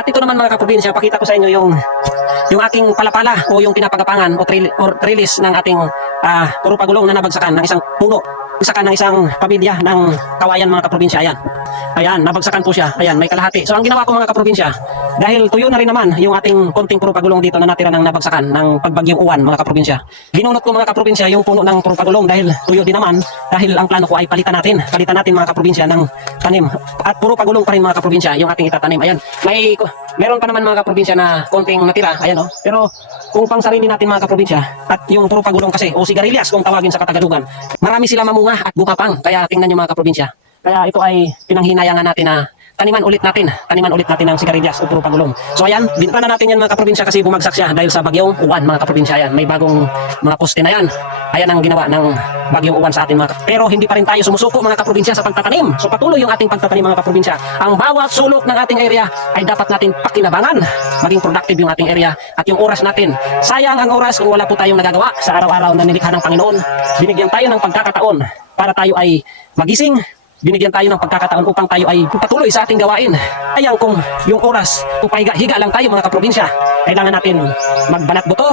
At ito naman mga kaprobinsya, pakita ko sa inyo yung aking palapala o yung pinapagapangan o trellis ng ating puro pagulong na nabagsakan ng isang puno. Bagsakan ng isang pamilya ng kawayan mga kaprobinsya. Ayan, nabagsakan po siya. Ayan, may kalahati. So ang ginawa ko mga kaprobinsya, dahil tuyo na rin naman yung ating konting puro pagulong dito na natira ng nabagsakan ng pagbagyong uwan mga kaprobinsya. Ginunot ko mga kaprobinsya yung puno ng puro pagulong dahil tuyo din naman, dahil ang plano ko ay palitan natin mga kaprobinsya ng tanim. At puro pagulong pa rin mga kaprobinsya yung ating itatanim. Ayan, meron pa naman mga kaprobinsya na konting natira. Ayan pero kung pang sarili natin mga kaprobinsya at yung puro pagulong kasi o sigarilyas kung tawagin sa Katagalugan, marami sila mamunga at bumapang. Kaya tingnan nyo mga kaprobinsya. Kaya ito ay pinanghinayangan natin na taniman ulit natin ng sigarilyas o puro pagulong. So ayan, binta na natin yan mga kaprobinsya kasi bumagsak siya dahil sa bagyong uwan mga kaprobinsya. Ayan, may bagong mga poste na yan. Ayan ang ginawa ng bagyong uwan sa atin pero hindi pa rin tayo sumusuko mga kaprobinsya sa pagtatanim. So patuloy yung ating pagtatanim mga kaprobinsya. Ang bawat sulok ng ating area ay dapat natin pakinabangan. Maging productive yung ating area at yung oras natin. Sayang ang oras kung wala po tayong nagagawa sa araw-araw na nilikha ng Panginoon. Binigyan tayo ng pagkakataon para tayo ay magising. Binigyan tayo ng pagkakataon upang tayo ay patuloy sa ating gawain. Ayang kung yung oras, higa lang tayo mga kaprobinsya, kailangan natin magbanat buto,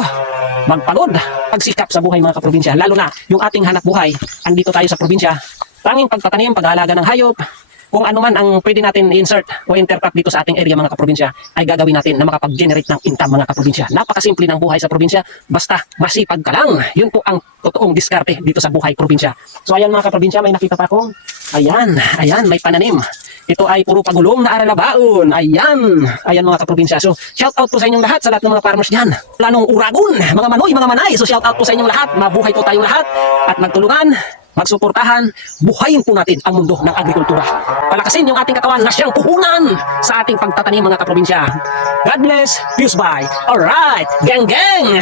magpagod, pagsikap sa buhay mga kaprobinsya. Lalo na yung ating hanap buhay, andito tayo sa probinsya, tanging pagtatanim, pag-aalaga ng hayop, kung ano man ang pwede natin i-insert o interpret dito sa ating area mga kaprobinsya, ay gagawin natin na makapag-generate ng income mga kaprobinsya. Napakasimple ng buhay sa probinsya, basta masipag ka lang. Yun po ang totoong diskarte dito sa buhay probinsya. So ayan mga kaprobinsya, may nakita pa akong ayan, may pananim. Ito ay puro pagulong na aralabaon. Ayan mga kaprobinsya. So shout out po sa inyong lahat, sa lahat ng mga farmers dyan. Planong uragon, mga manoy, mga manay. So shout out po sa inyong lahat. Mabuhay po tayong lahat at magtulungan, magsuportahan, buhayin po natin ang mundo ng agrikultura. Palakasin yung ating katawan na siyang puhunan sa ating pagtatanim mga kaprobinsya. God bless, peace bye. Alright, gang gang!